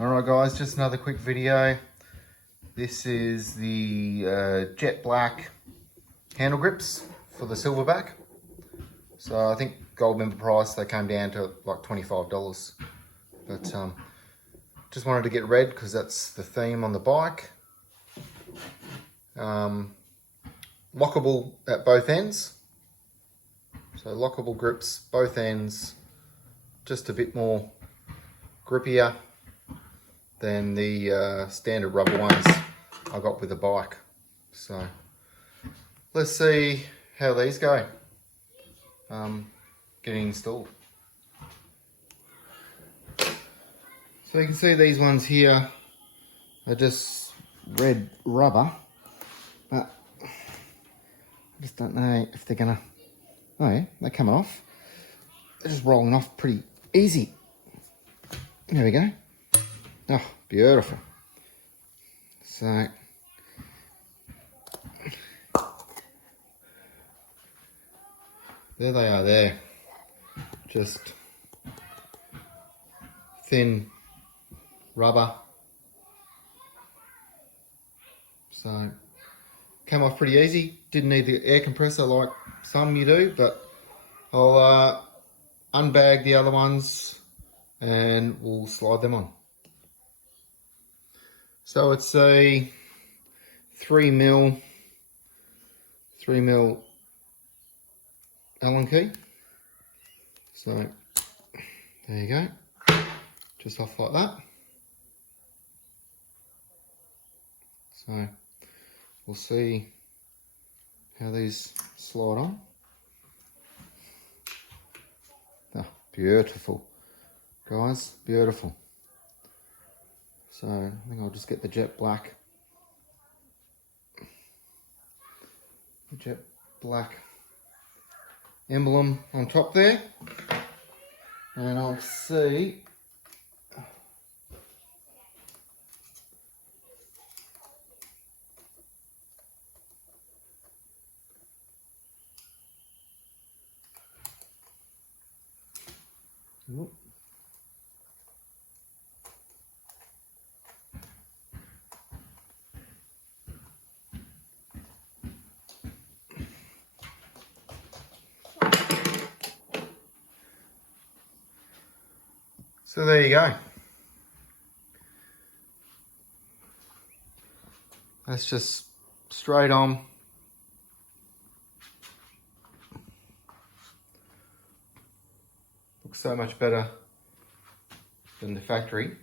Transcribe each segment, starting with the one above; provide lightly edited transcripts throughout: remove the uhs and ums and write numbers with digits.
Alright guys, just another quick video. This is the jet black handle grips for the silverback. So I think gold member price, they came down to like $25. But just wanted to get red because that's the theme on the bike. Lockable at both ends. So lockable grips, both ends, just a bit more grippier than the standard rubber ones I got with the bike. So let's see how these go getting installed. So you can see these ones here are just red rubber, but I just don't know if they're gonna, oh yeah, they're coming off. They're just rolling off pretty easy. There we go. Oh, beautiful. So, there they are there. Just thin rubber. So, came off pretty easy. Didn't need the air compressor like some you do, but I'll unbag the other ones and we'll slide them on. So it's a 3mm Allen key. So there you go, just off like that. So we'll see how these slide on. Oh, beautiful, guys, beautiful. So I think I'll just get the jet black emblem on top there, and I'll see Whoop. So there you go. That's just straight on. Looks so much better than the factory.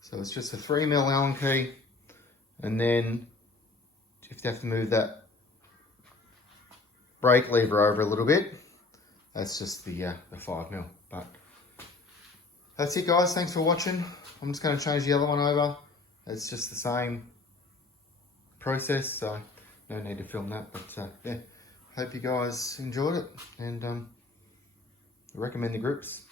So it's just a 3mm Allen key, and then if you have to move that brake lever over a little bit, that's just the 5mm. But that's it guys, thanks for watching. I'm just going to change the other one over. It's just the same process, so no need to film that. But yeah, hope you guys enjoyed it, and I recommend the grips.